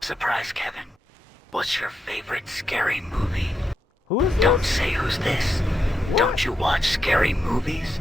Surprise, Kevin. What's your favorite scary movie? Who is this? Don't say who's this. What? Don't you watch scary movies?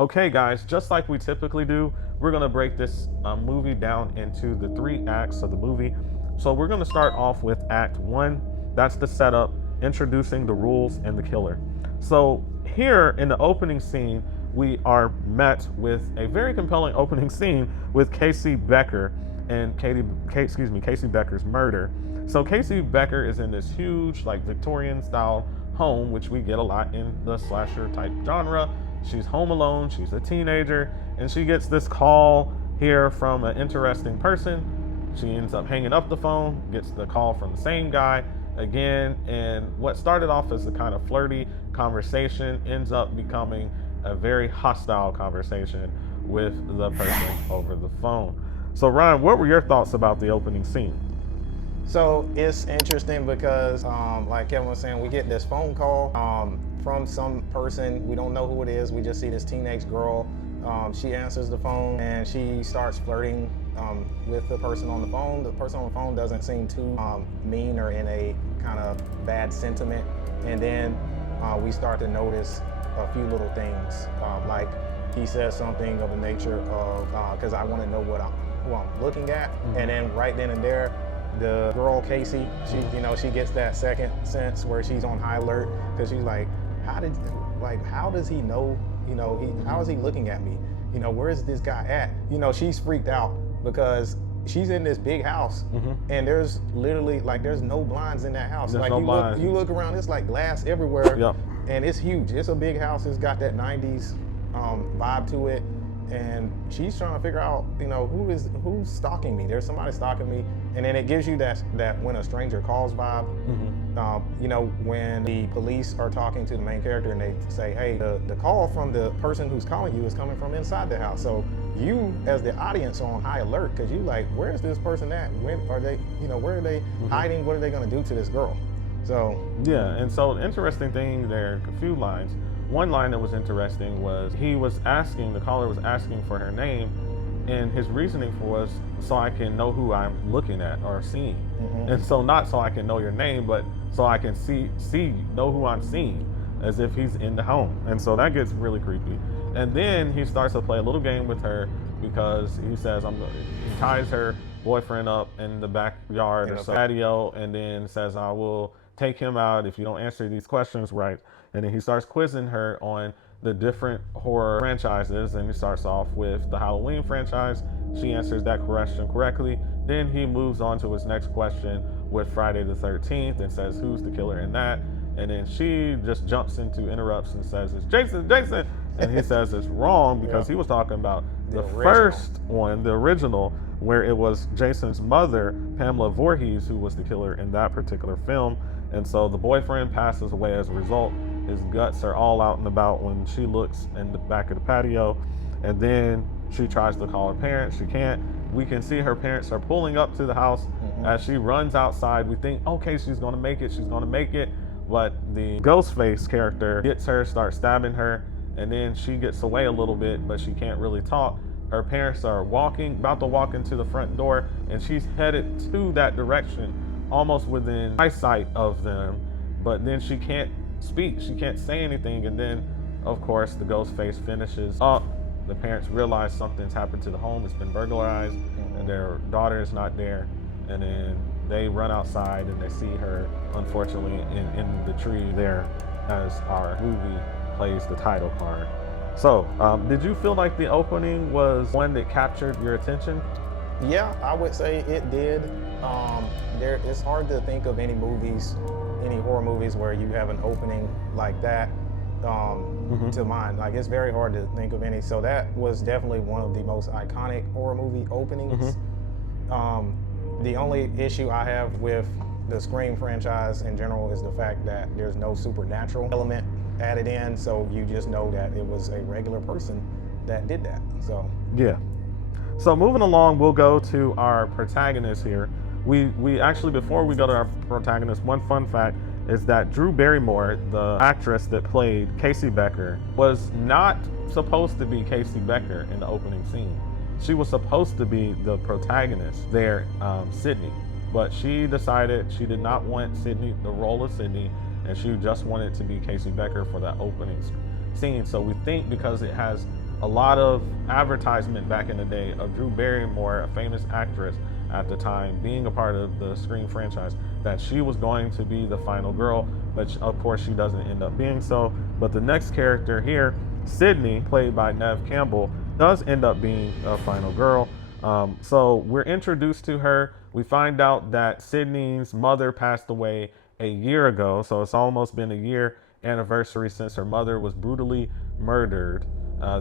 Okay guys, just like we typically do, we're gonna break this movie down into the 3 acts of the movie. So we're gonna start off with Act 1. That's the setup, introducing the rules and the killer. So here in the opening scene, we are met with a very compelling opening scene with Casey Becker and Casey Becker's murder. So Casey Becker is in this huge, like Victorian style home, which we get a lot in the slasher type genre. She's home alone, she's a teenager, and she gets this call here from an interesting person. She ends up hanging up the phone, gets the call from the same guy again, and what started off as a kind of flirty conversation ends up becoming a very hostile conversation with the person over the phone. So Ryan, what were your thoughts about the opening scene? So it's interesting because, like Kevin was saying, we get this phone call from some person. We don't know who it is. We just see this teenage girl. She answers the phone and she starts flirting with the person on the phone. The person on the phone doesn't seem too mean or in a kind of bad sentiment. And then we start to notice a few little things, like he says something of the nature of, because I want to know who I'm looking at. Mm-hmm. And then right then and there, the girl Casey, she gets that second sense where she's on high alert because she's like, how does he know? How is he looking at me? Where is this guy at? She's freaked out because she's in this big house, mm-hmm. and there's literally there's no blinds in that house. There's you look around, it's like glass everywhere, yep. And it's huge. It's a big house. It's got that 90s vibe to it. And she's trying to figure out, who's stalking me. There's somebody stalking me. And then it gives you that when a stranger calls vibe. Mm-hmm. When the police are talking to the main character and they say, hey, the call from the person who's calling you is coming from inside the house. So you, as the audience, are on high alert because you like, where is this person at? When are they, where are they mm-hmm. hiding? What are they going to do to this girl? So yeah, and so the interesting thing there, a few lines. One line that was interesting was the caller was asking for her name, and his reasoning was so I can know who I'm looking at or seeing. Mm-hmm. And so not so I can know your name, but so I can know who I'm seeing, as if he's in the home. And so that gets really creepy. And then he starts to play a little game with her because he says he ties her boyfriend up in the backyard or patio, and then says, I will take him out if you don't answer these questions right. And then he starts quizzing her on the different horror franchises, and he starts off with the Halloween franchise. She answers that question correctly. Then he moves on to his next question with Friday the 13th and says, who's the killer in that? And then she just jumps into interrupts and says, it's Jason. And he says it's wrong because he was talking about the first one, the original, where it was Jason's mother, Pamela Voorhees, who was the killer in that particular film. And so the boyfriend passes away as a result. His guts are all out and about when she looks in the back of the patio. And then she tries to call her parents. She can't. We can see her parents are pulling up to the house. Mm-hmm. As she runs outside. We think, okay, she's going to make it. But the Ghostface character gets her, starts stabbing her. And then she gets away a little bit, but she can't really talk. Her parents are about to walk into the front door, and she's headed to that direction, almost within eyesight of them. But then she can't speak, she can't say anything. And then, of course, the ghost face finishes up. The parents realize something's happened to the home, it's been burglarized, and their daughter is not there. And then they run outside and they see her, unfortunately, in the tree there as our movie plays the title card. So, did you feel like the opening was one that captured your attention? Yeah, I would say it did. It's hard to think of any movies, any horror movies where you have an opening like that to mind. Like, it's very hard to think of any. So that was definitely one of the most iconic horror movie openings. The only issue I have with the Scream franchise in general is the fact that there's no supernatural element added in, so you just know that it was a regular person that did that. So yeah. So moving along, we'll go to our protagonist here. We actually, before we go to our protagonist, one fun fact is that Drew Barrymore, the actress that played Casey Becker, was not supposed to be Casey Becker in the opening scene. She was supposed to be the protagonist there, Sydney, but she decided she did not want Sydney, the role of Sydney, and she just wanted to be Casey Becker for that opening scene. So we think because it has a lot of advertisement back in the day of Drew Barrymore, a famous actress at the time, being a part of the Scream franchise, that she was going to be the final girl, but of course she doesn't end up being so. But the next character here, Sydney, played by Neve Campbell, does end up being a final girl. So we're introduced to her. We find out that Sydney's mother passed away a year ago, so it's almost been a year anniversary since her mother was brutally murdered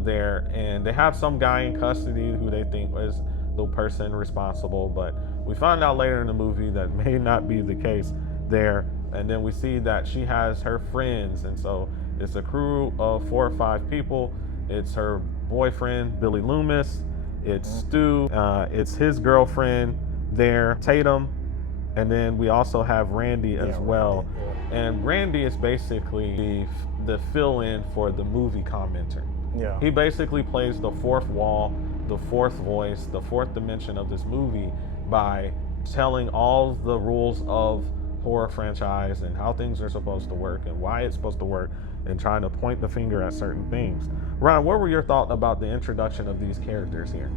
there, and they have some guy in custody who they think was the person responsible, but we find out later in the movie that may not be the case there. And then we see that she has her friends, and so it's a crew of 4 or 5 people. It's her boyfriend Billy Loomis, it's Stu, it's his girlfriend there, Tatum, and then we also have Randy as well. And Randy is basically the fill-in for the movie commenter. yeah, He basically plays the fourth wall, the fourth voice, the fourth dimension of this movie by telling all the rules of horror franchise and how things are supposed to work and why it's supposed to work, and trying to point the finger at certain things. Ryan, what were your thoughts about the introduction of these characters here?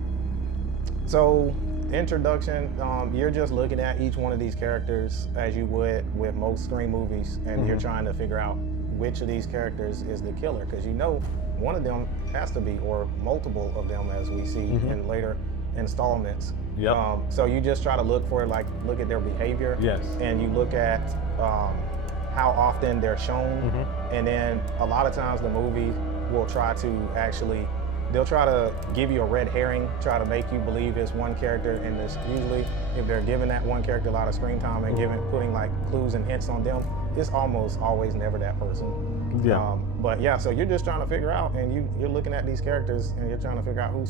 so introduction, you're just looking at each one of these characters as you would with most Scream movies, and you're trying to figure out which of these characters is the killer, because you know one of them has to be, or multiple of them, as we see in later installments. Yep. So you just try to look at their behavior. Yes. And you look at how often they're shown, and then a lot of times the movie will try to they'll try to give you a red herring, try to make you believe it's one character, and this usually, if they're giving that one character a lot of screen time and putting like clues and hints on them, it's almost always never that person. Yeah. But yeah, so you're just trying to figure out, and you're looking at these characters, and you're trying to figure out who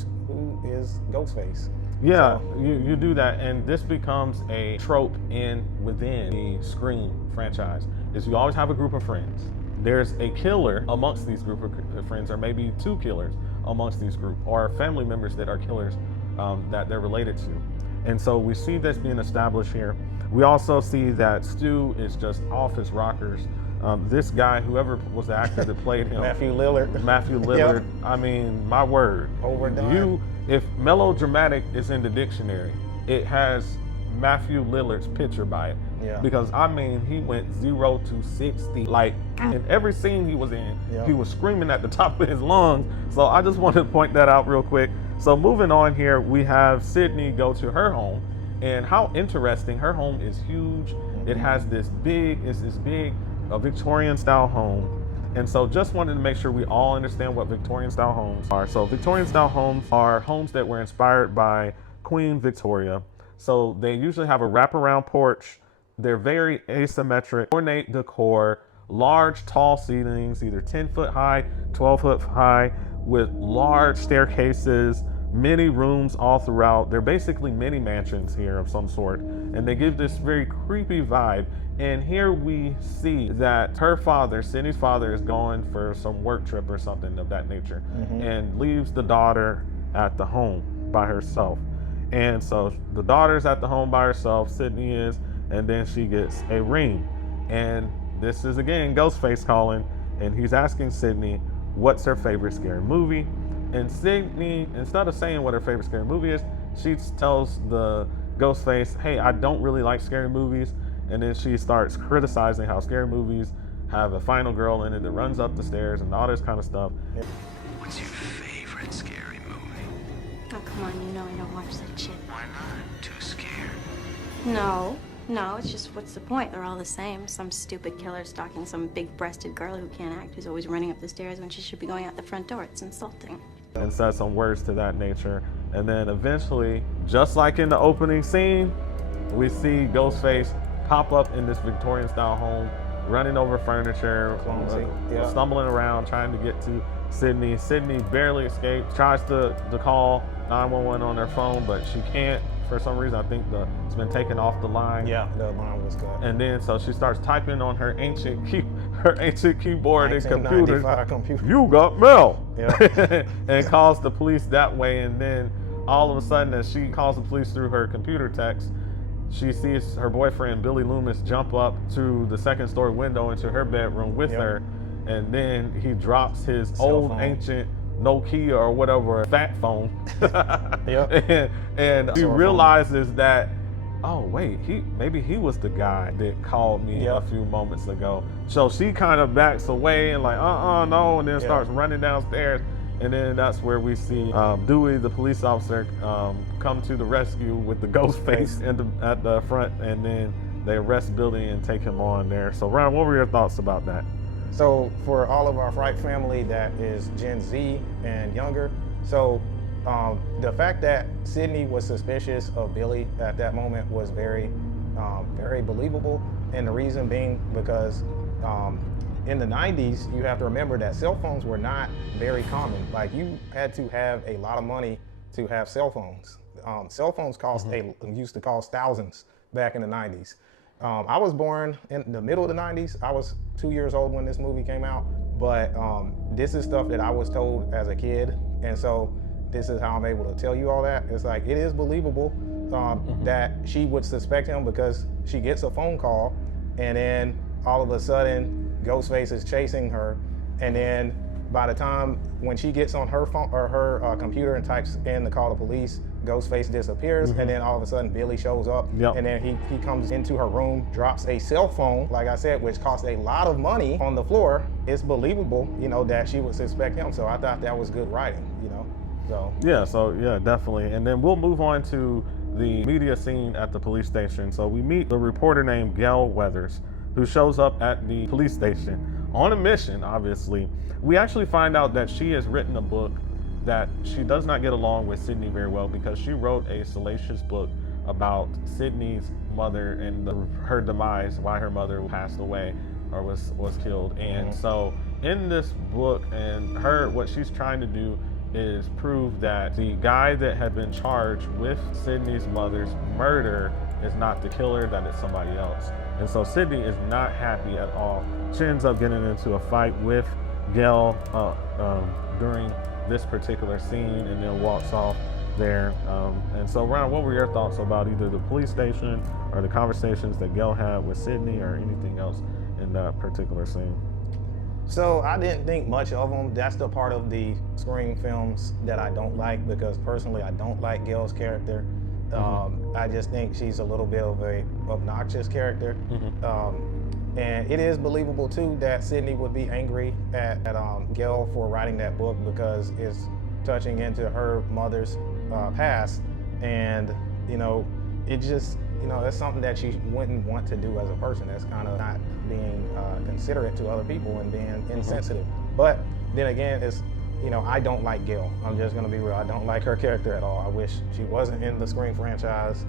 is Ghostface. Yeah, So, you do that, and this becomes a trope within the Scream franchise. Is you always have a group of friends. There's a killer amongst these group of friends, or maybe 2 killers amongst these group, or family members that are killers that they're related to. And so we see this being established here. We also see that Stu is just off his rockers. This guy, whoever was the actor that played him, Matthew Lillard. Yep. I mean, my word. Overdone. If melodramatic is in the dictionary, it has Matthew Lillard's picture by it. Yeah. Because I mean, he went 0 to 60. Like in every scene he was in, he was screaming at the top of his lungs. So I just wanted to point that out real quick. So moving on here, we have Sydney go to her home, and how interesting, her home is huge. It has this big Victorian style home. And so just wanted to make sure we all understand what Victorian style homes are. So Victorian style homes are homes that were inspired by Queen Victoria. So they usually have a wraparound porch. They're very asymmetric, ornate decor, large tall ceilings, either 10 foot high, 12 foot high, with large staircases, many rooms all throughout. They're basically mini mansions here of some sort, and they give this very creepy vibe. And here we see that her father, Sydney's father, is going for some work trip or something of that nature, and leaves the daughter at the home by herself. And so the daughter's at the home by herself, Sydney is, and then she gets a ring. And this is again Ghostface calling, and he's asking Sydney what's her favorite scary movie. And Sydney, instead of saying what her favorite scary movie is, she tells the Ghostface, hey, I don't really like scary movies. And then she starts criticizing how scary movies have a final girl in it that runs up the stairs and all this kind of stuff. What's your favorite scary movie? Oh, come on, you know I don't watch that shit. Why not? No, it's just what's the point? They're all the same. Some stupid killer stalking some big-breasted girl who can't act, who's always running up the stairs when she should be going out the front door. It's insulting. And said some words to that nature. And then eventually, just like in the opening scene, we see Ghostface pop up in this Victorian-style home, running over furniture, stumbling around, trying to get to Sydney. Sydney barely escapes, tries to call 911 on her phone, but she can't. For some reason, I think it's been taken off the line. Yeah, the line was cut. And then so she starts typing on her ancient keyboard and computer. You got mail. Yeah. And calls the police that way. And then all of a sudden, as she calls the police through her computer text, she sees her boyfriend Billy Loomis jump up to the second-story window into her bedroom with her, and then he drops his old ancient Nokia or whatever fat phone. and she realizes that, oh wait, maybe he was the guy that called me a few moments ago. So she kind of backs away and like, no, and then starts running downstairs. And then that's where we see Dewey, the police officer, come to the rescue with the ghost face at the front, and then they arrest Billy and take him on there. So Ryan, what were your thoughts about that? So for all of our Fright family that is Gen Z and younger, so the fact that Sydney was suspicious of Billy at that moment was very, very believable. And the reason being because in the 90s, you have to remember that cell phones were not very common. Like you had to have a lot of money to have cell phones. Cell phones used to cost thousands back in the 90s. I was born in the middle of the 90s. I was 2 years old when this movie came out, but this is stuff that I was told as a kid. And so this is how I'm able to tell you all that. It's like, it is believable that she would suspect him because she gets a phone call and then all of a sudden Ghostface is chasing her. And then by the time when she gets on her phone or her computer and types in the call to police, Ghostface disappears, and then all of a sudden Billy shows up, and then he comes into her room, drops a cell phone, like I said, which cost a lot of money on the floor. It's believable, that she would suspect him. So I thought that was good writing, So yeah, definitely. And then we'll move on to the media scene at the police station. So we meet the reporter named Gail Weathers, who shows up at the police station on a mission, obviously. We actually find out that she has written a book that she does not get along with Sydney very well because she wrote a salacious book about Sydney's mother and her demise, why her mother passed away or was killed. And so in this book, and what she's trying to do is prove that the guy that had been charged with Sydney's mother's murder is not the killer, that it's somebody else. And so Sydney is not happy at all. She ends up getting into a fight with Gail during this particular scene, and then walks off there. And so Ryan, what were your thoughts about either the police station or the conversations that Gail had with Sydney or anything else in that particular scene? So I didn't think much of them. That's the part of the Scream films that I don't like, because personally I don't like Gail's character. I just think she's a little bit of a obnoxious character. And it is believable too that Sydney would be angry at Gail for writing that book because it's touching into her mother's past, and it just that's something that she wouldn't want to do as a person. That's kind of not being considerate to other people and being insensitive. But then again, it's I don't like Gail. I'm just gonna be real. I don't like her character at all. I wish she wasn't in the Scream franchise.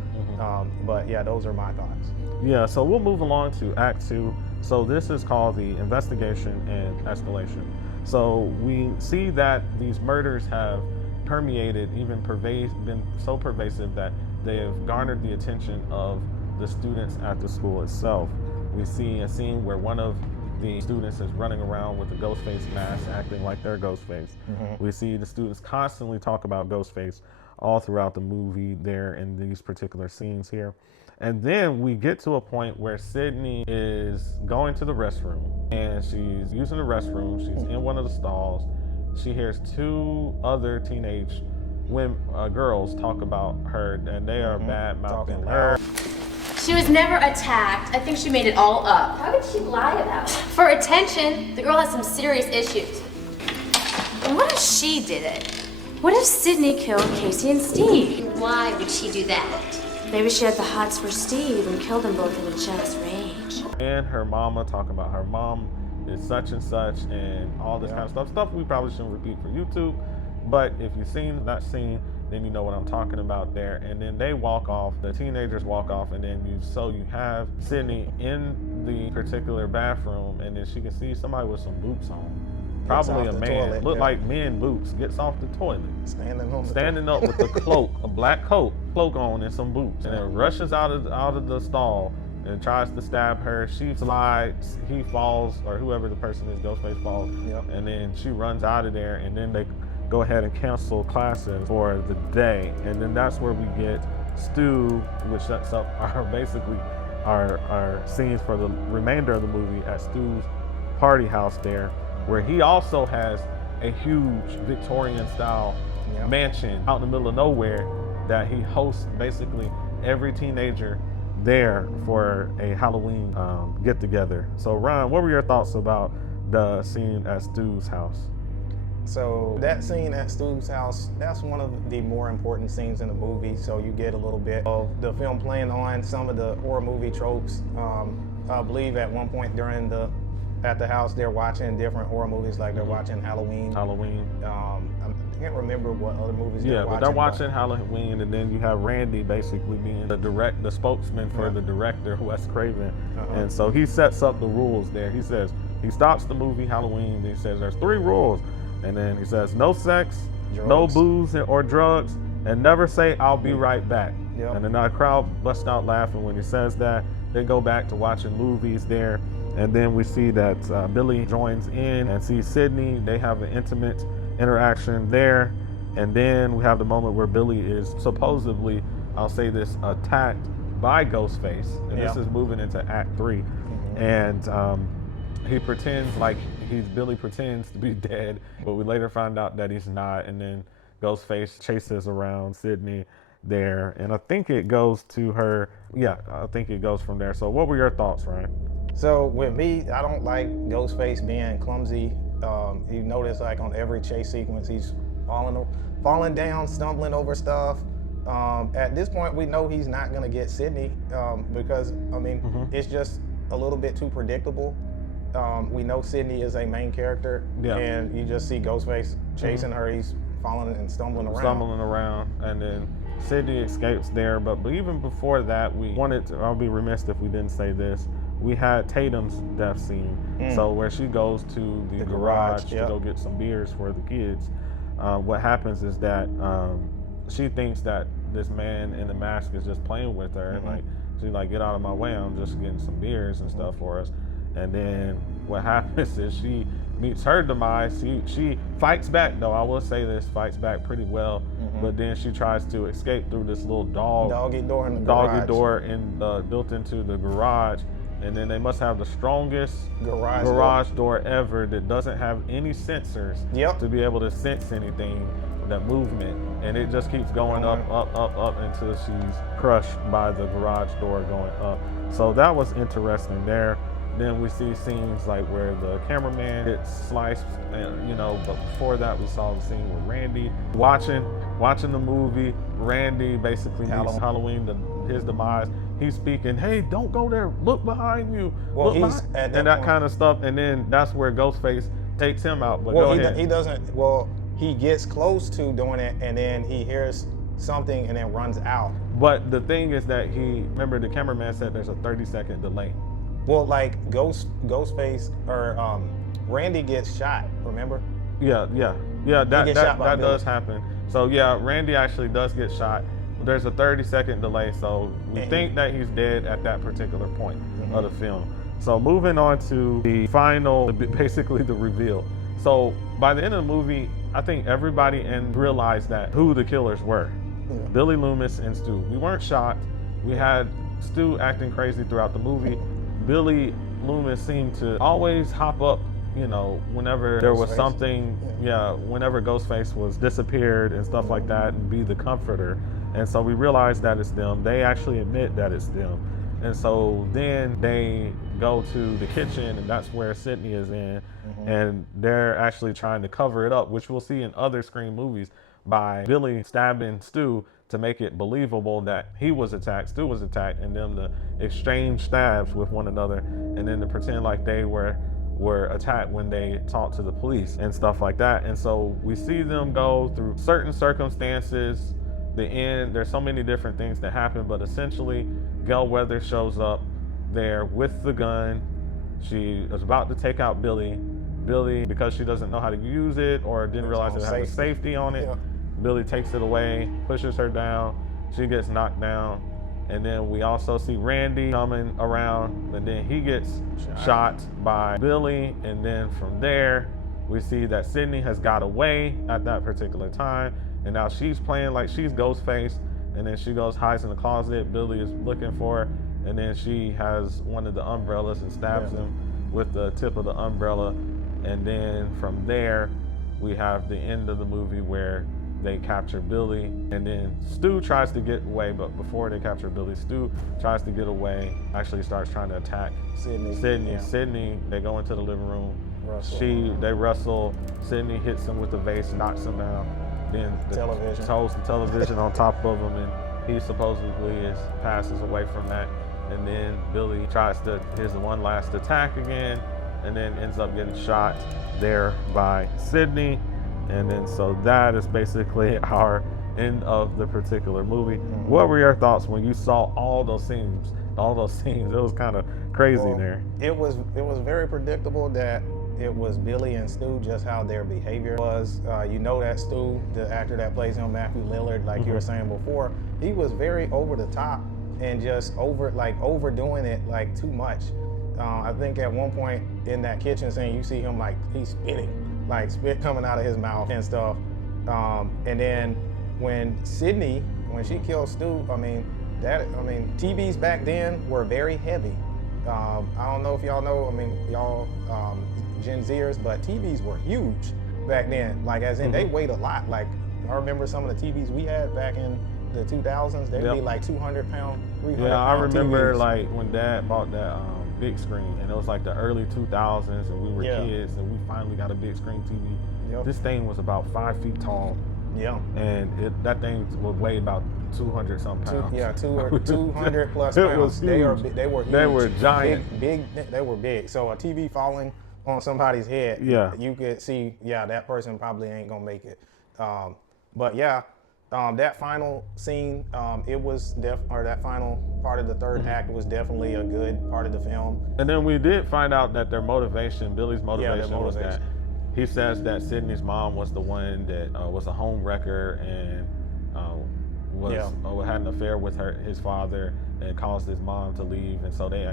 But yeah, those are my thoughts. Yeah, so we'll move along to Act 2. So this is called the investigation and escalation. So we see that these murders have permeated, been so pervasive that they have garnered the attention of the students at the school itself. We see a scene where one of the students is running around with a Ghostface mask, acting like they're Ghostface. We see the students constantly talk about Ghostface all throughout the movie there in these particular scenes here. And then we get to a point where Sydney is going to the restroom, and she's using the restroom. She's in one of the stalls. She hears two other teenage girls talk about her, and they are bad-mouthing her. She was never attacked. I think she made it all up. How did she lie about it? For attention. The girl has some serious issues. And what if she did it? What if Sydney killed Casey and Steve? Why would she do that? Maybe she had the hots for Steve and killed them both in a jealous rage. And her mama talking about her mom is such and such and all this kind of stuff we probably shouldn't repeat for YouTube, but if you've seen that scene, then you know what I'm talking about there. And then they walk off, the teenagers walk off, and then you have Sydney in the particular bathroom, and then she can see somebody with some boots on, probably a man, toilet, look like men boots, gets off the toilet, standing up with a cloak, a black cloak on and some boots, and then rushes out of the stall and tries to stab her. She slides, he falls, or whoever the person is, Ghostface falls, and then she runs out of there, and then they go ahead and cancel classes for the day. And then that's where we get Stu, which sets up our scenes for the remainder of the movie at Stu's party house there, where he also has a huge Victorian style mansion out in the middle of nowhere that he hosts basically every teenager there for a Halloween get together. So Ron, what were your thoughts about the scene at Stu's house? So that scene at Stu's house, that's one of the more important scenes in the movie. So you get a little bit of the film playing on some of the horror movie tropes. I believe at one point at the house, they're watching different horror movies, like they're watching Halloween. I can't remember what other movies they're watching. Yeah, but they're watching Halloween, and then you have Randy basically being the spokesman for the director, Wes Craven. And so he sets up the rules there. He stops the movie Halloween, and he says there's 3 rules. And then he says, no sex, no booze or drugs, and never say, I'll be right back. And then the crowd busts out laughing when he says that. They go back to watching movies there. And then we see that Billy joins in and sees Sydney. They have an intimate interaction there. And then we have the moment where Billy is supposedly, I'll say this, attacked by Ghostface. And this is moving into Act 3. And he pretends like Billy pretends to be dead, but we later find out that he's not, and then Ghostface chases around Sydney there, and I think it goes to her. I think it goes from there. So what were your thoughts, Ryan? So with me, I don't like Ghostface being clumsy. You notice like on every chase sequence, he's falling down, stumbling over stuff. At this point, we know he's not gonna get Sydney because, I mean, it's just a little bit too predictable. We know Sydney is a main character, and you just see Ghostface chasing her. He's falling and stumbling around. And then Sydney escapes there. But even before that, I'll be remiss if we didn't say this. We had Tatum's death scene. So where she goes to the garage to go get some beers for the kids. What happens is that she thinks that this man in the mask is just playing with her, and she's like, get out of my way, I'm just getting some beers and stuff for us. And then what happens is she meets her demise. She fights back, though. I will say this, fights back pretty well. But then she tries to escape through this little doggy door in the garage. Built into the garage. And then they must have the strongest garage door ever that doesn't have any sensors to be able to sense anything, that movement. And it just keeps going up until she's crushed by the garage door going up. So that was interesting there. Then we see scenes like where the cameraman gets sliced, and, but before that we saw the scene with Randy watching the movie. Randy basically meets Halloween, his demise. He's speaking, hey, don't go there, look behind you, and that kind of stuff. And then that's where Ghostface takes him out. But go ahead. He doesn't, he gets close to doing it, and then he hears something and then runs out. But the thing is that remember the cameraman said there's a 30-second delay. Well, like Ghostface or Randy gets shot, remember? Yeah, that does happen. So yeah, Randy actually does get shot. There's a 30-second delay, so we think that he's dead at that particular point of the film. So moving on to the final, basically the reveal. So by the end of the movie, I think everybody realized that who the killers were. Billy Loomis and Stu. We weren't shocked. We had Stu acting crazy throughout the movie. Billy Loomis seemed to always hop up, whenever there was something, whenever Ghostface was disappeared and stuff like that, and be the comforter. And so we realized that it's them. They actually admit that it's them. And so then they go to the kitchen, and that's where Sydney is in, and they're actually trying to cover it up, which we'll see in other Scream movies, by Billy stabbing Stu to make it believable that he was attacked, Stu was attacked, and them to exchange stabs with one another, and then to pretend like they were attacked when they talked to the police and stuff like that. And so we see them go through certain circumstances. The end, there's so many different things that happen, but essentially Gail Weathers shows up there with the gun. She is about to take out Billy. Billy, because she doesn't know how to use it or didn't realize it had a safety on it, Billy takes it away, pushes her down, she gets knocked down, and then we also see Randy coming around, and then he gets shot by Billy, and then from there, we see that Sydney has got away at that particular time, and now she's playing like she's Ghostface, and then she goes, hides in the closet, Billy is looking for her, and then she has one of the umbrellas and stabs him with the tip of the umbrella, and then from there, we have the end of the movie where they capture Billy, and then Stu tries to get away, but before they capture Billy, Stu tries to get away, actually starts trying to attack Sydney. They go into the living room. They wrestle. Sydney hits him with the vase, knocks him down. Then throws the television on top of him, and he supposedly passes away from that. And then Billy tries his one last attack again, and then ends up getting shot there by Sydney. And then so that is basically our end of the particular movie. What were your thoughts when you saw all those scenes? It was kind of crazy there. It was very predictable that it was Billy and Stu, just how their behavior was. You know that Stu, the actor that plays him, Matthew Lillard, like you were saying before, he was very over the top and just overdoing it like too much. I think at one point in that kitchen scene, you see him like he's spitting, like spit coming out of his mouth and stuff. And then when Sydney, when she killed Stu, TVs back then were very heavy. I don't know if y'all know, y'all Gen Zers, but TVs were huge back then. Like as in they weighed a lot. Like I remember some of the TVs we had back in the 2000s, they'd be like 200-pound, 300-pound I remember TVs. like when Dad bought that big screen, and it was like the early 2000s, and we were kids, and we finally got a big screen TV. This thing was about 5 feet tall. And that thing would weigh about 200 some pounds. 200 plus It pounds. was huge. They were huge. They were giant. Big, they were big. So a TV falling on somebody's head, you could see, that person probably ain't gonna make it. That final scene, that final part of the third act was definitely a good part of the film. And then we did find out that their motivation, Billy's motivation, was that he says that Sydney's mom was the one that was a home wrecker and had an affair with his father and caused his mom to leave, and so they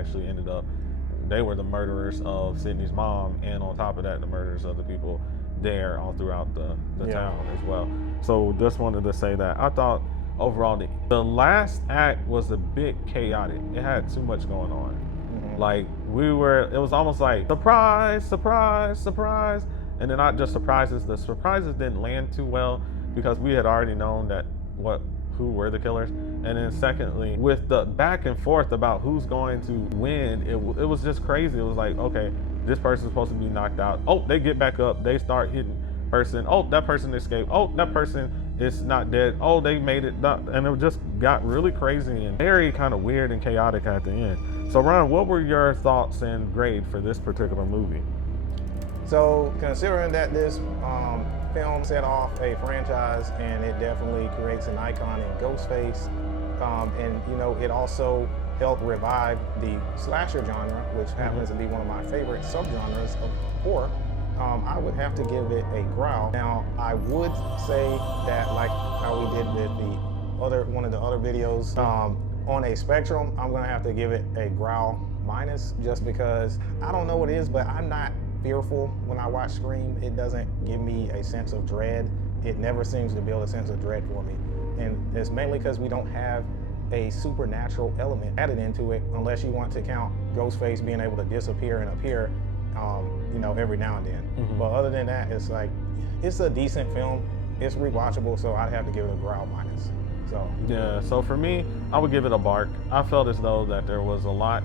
were the murderers of Sydney's mom, and on top of that, the murderers of the people there all throughout the town as well. So just wanted to say that I thought overall the last act was a bit chaotic. It had too much going on. Like it was almost like surprise, surprise, surprise, and then not just surprises. The surprises didn't land too well because we had already known who were the killers. And then secondly, with the back and forth about who's going to win, it was just crazy. It was like, okay, this person's supposed to be knocked out. Oh, they get back up. They start hitting person. Oh, that person escaped. Oh, that person is not dead. Oh, they made it. And it just got really crazy and very kind of weird and chaotic at the end. So Ron, what were your thoughts and grade for this particular movie? So considering that this film set off a franchise and it definitely creates an icon in Ghostface, and it also helped revive the slasher genre, which happens to be one of my favorite subgenres of horror, I would have to give it a growl. Now, I would say that, like how we did with one of the other videos, on a spectrum, I'm gonna have to give it a growl minus, just because I don't know what it is, but I'm not fearful when I watch Scream. It doesn't give me a sense of dread. It never seems to build a sense of dread for me. And it's mainly because we don't have a supernatural element added into it, unless you want to count Ghostface being able to disappear and appear, every now and then. But other than that, it's like, it's a decent film. It's rewatchable, so I'd have to give it a growl minus. So for me, I would give it a bark. I felt as though that there was a lot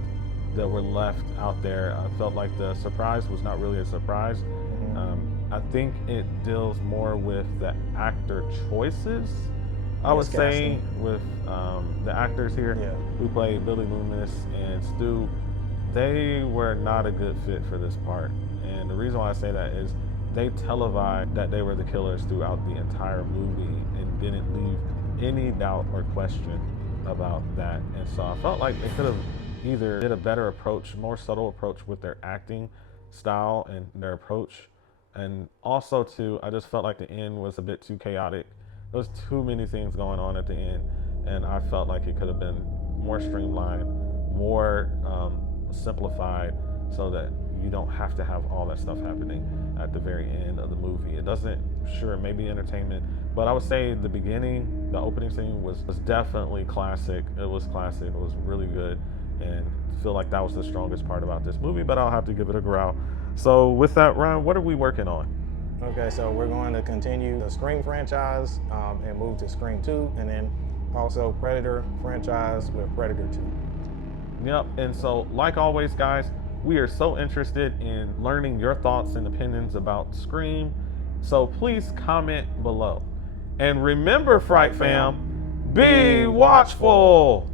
that were left out there. I felt like the surprise was not really a surprise. I think it deals more with the actor choices I would miscasting. say with the actors here Yeah. who played Billy Loomis and Stu, they were not a good fit for this part. And the reason why I say that is they televised that they were the killers throughout the entire movie and didn't leave any doubt or question about that. And so I felt like they could have either did a better approach, more subtle approach with their acting style and their approach. And also too, I just felt like the end was a bit too chaotic. There was too many things going on at the end, and I felt like it could have been more streamlined, more simplified, so that you don't have to have all that stuff happening at the very end of the movie. It doesn't, sure, maybe entertainment, but I would say the beginning, the opening scene was definitely classic. It was classic. It was really good, and I feel like that was the strongest part about this movie, but I'll have to give it a growl. So with that, Ryan, what are we working on? Okay, so we're going to continue the Scream franchise and move to Scream 2, and then also Predator franchise with Predator 2. Yep, and so like always, guys, we are so interested in learning your thoughts and opinions about Scream. So please comment below. And remember, Fright Fam, be watchful.